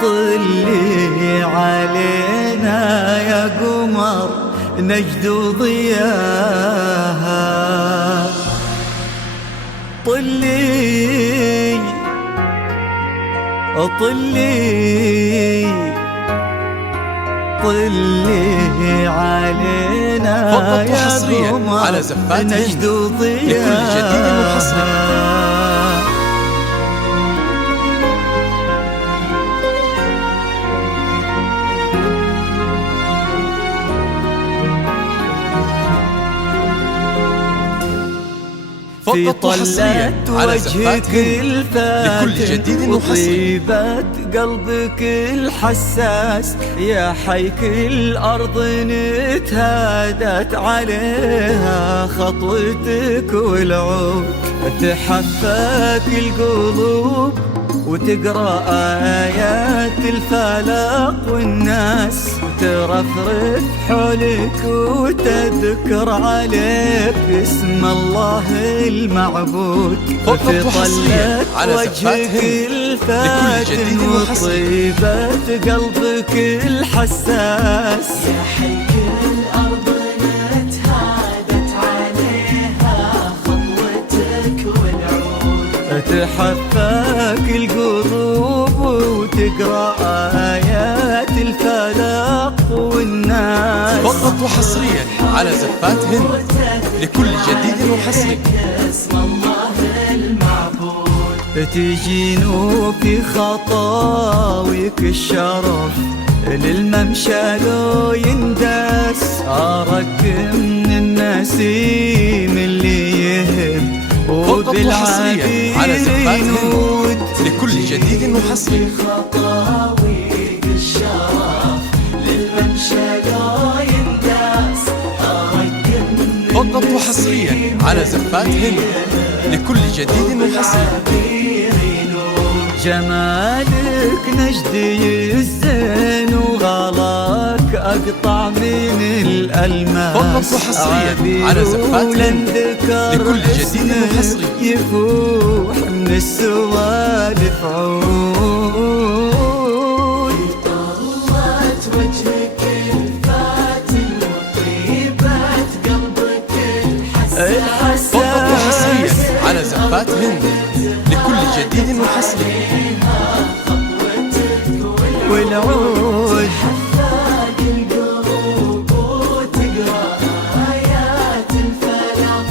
طلي علينا يا قمر نجد ضياها، طلي طلي طلي علينا يا قمر نجد ضياها. في طلة وجهك الفاتن وطيبة قلبك الحساس، يا حي كل أرض نتهادت عليها خطوتك والعود، تحفك القلوب وتقرأ آيات الفلق والناس، ترفرف حولك وتذكر عليك اسم الله المعبود. في طلة وجهك الفاتن وطيبة قلبك الحساس، يا حي كل أرض نتهادت عليها خطوتك والعود، تحفك القلوب وتقرأ آيات الفلق والناس. فقط وحصريا على زفات هند لكل جديد وحصري. اسم الله المعبود تجين في خطاويك الشرف للممشى لو يندس، أراك من النسيم اللي يهب وبالعافية على زفات هند لكل جديد وحصري. خطاويك الشرف للممشى لو يندس، أراك من فقط وحصريا على زفات هند لكل جديد وحصري. جمالك نجدي الزين وغلاك أقطع من الألماس، فقط وحصريا على زفات هند لكل جديد وحصري. يفوح من السوالف عود، طلت وجهك الفاتن وطيبة قلبك الحساس. فقط وحصريا على زفات هند لكل جديد وحصري. والعود حفاك القلوب وتقرأ آيات الفلق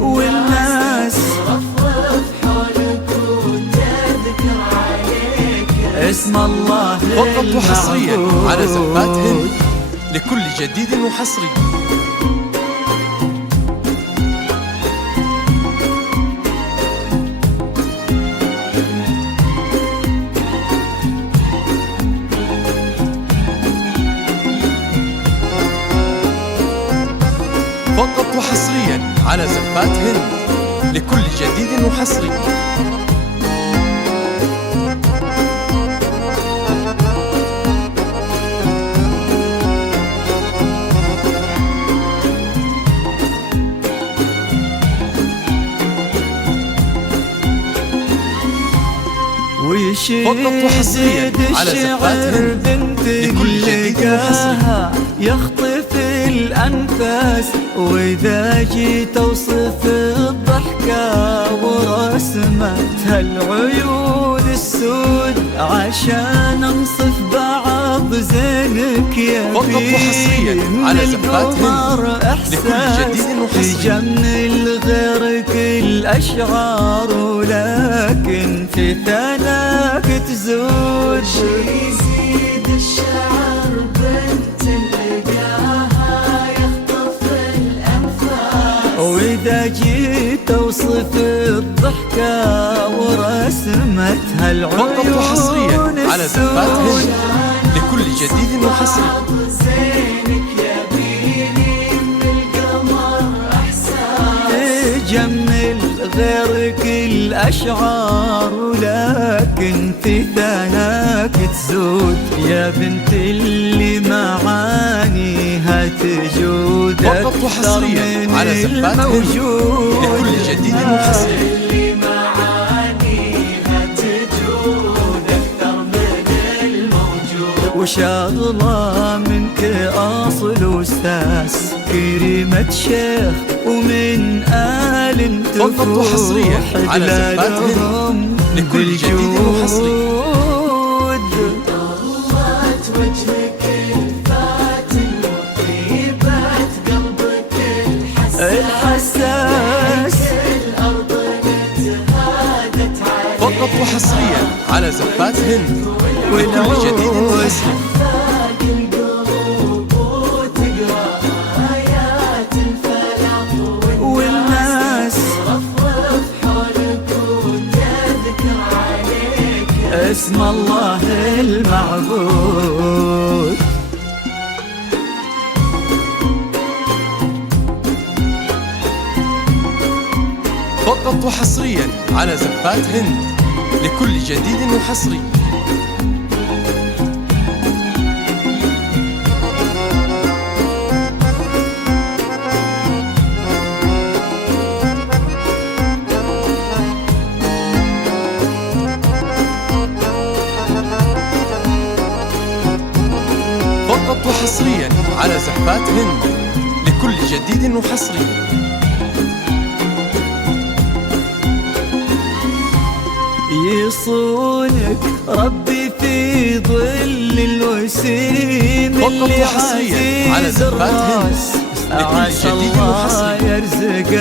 والناس، رفرف حولك وتذكر عليك اسم الله فقط وحصريا على زفات هند لكل جديد وحصري. فقط وحصريا على زفات هند لكل جديد وحصري. فقط وحصريا على زفات هند لكل جديد وحصري. يخطف الأنفاس، وإذا جيت أوصف الضحكة ورسمتها العيون السود، عشان أنصف بعض زينك يا فقط وحصريا على زفات هند لكل جديد وحصري. تجمل غيرك الأشعار ولكن في ثناك تزود، يزيد الشعر بنت لقاها يخطف الأنفاس، وإذا جيت أوصف الضحكة ورسمتها العيون فقط وحصريا على زفات هند لكل جديد وحصري. زينك يا بيني من القمر إحساس، تجمل غيرك الأشعار ولكن في ثناك تزود، يا بنت اللي معانيها تجود فقط وحصريا على زفات هند لكل جديد وحصري. اللي معانيها تجود أكثر من وشغلة منك أصل وساس، كريمة شيخ ومن آل فقط وحصريا على زفات هند لكل جديد وحصري. طلت وجهك الفاتن وطيبة قلبك الحساس، الأرض نتهادت عليك. فقط وحصريا على زفات هند لكل جديد وحصري. باقي القلوب وتقرأ آيات الفلاح والناس رفرف حولك وتذكر عليك اسم الله المعبود. فقط وحصريا على زفات هند لكل جديد وحصري. فقط وحصريا على زفات هند لكل جديد وحصري. يصونك ربي في ظل الوسيم فقط وحصريا على زفات هند لكل جديد وحصري. يرزق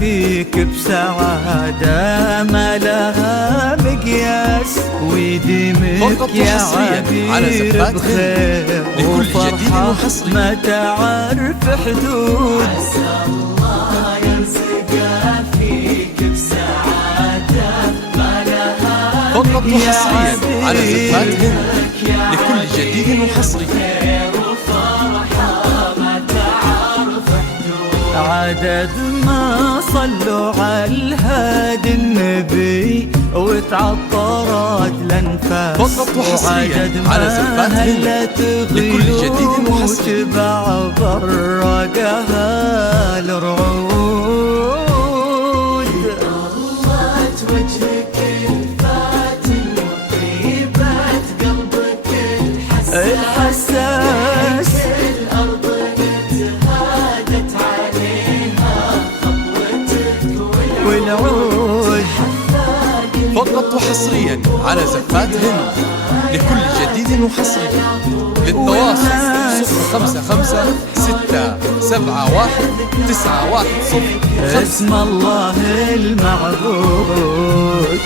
فيك بسعادة ما لها مقياس، ويديمك يا عبير بخير وفرحة ما تعرف حدود. عسى الله يرزق فيك بسعادة ما لها فقط وحصريا على زفات هند لكل جديد وحصري. عدد ما صلوا على الهادي النبي وتعطرت الانفاس، فقط وحصريا على زفات هند لكل جديد وحصري. وتبع برقها الرعود. طلت وجهك الفاتن وطيبة قلبك الحساس، الأرض نتهادت عليها خطوتك والعود. فقط وحصريا على زفات هند لكل جديد وحصري. للتواصل 055 671 910. اسم الله المعبود.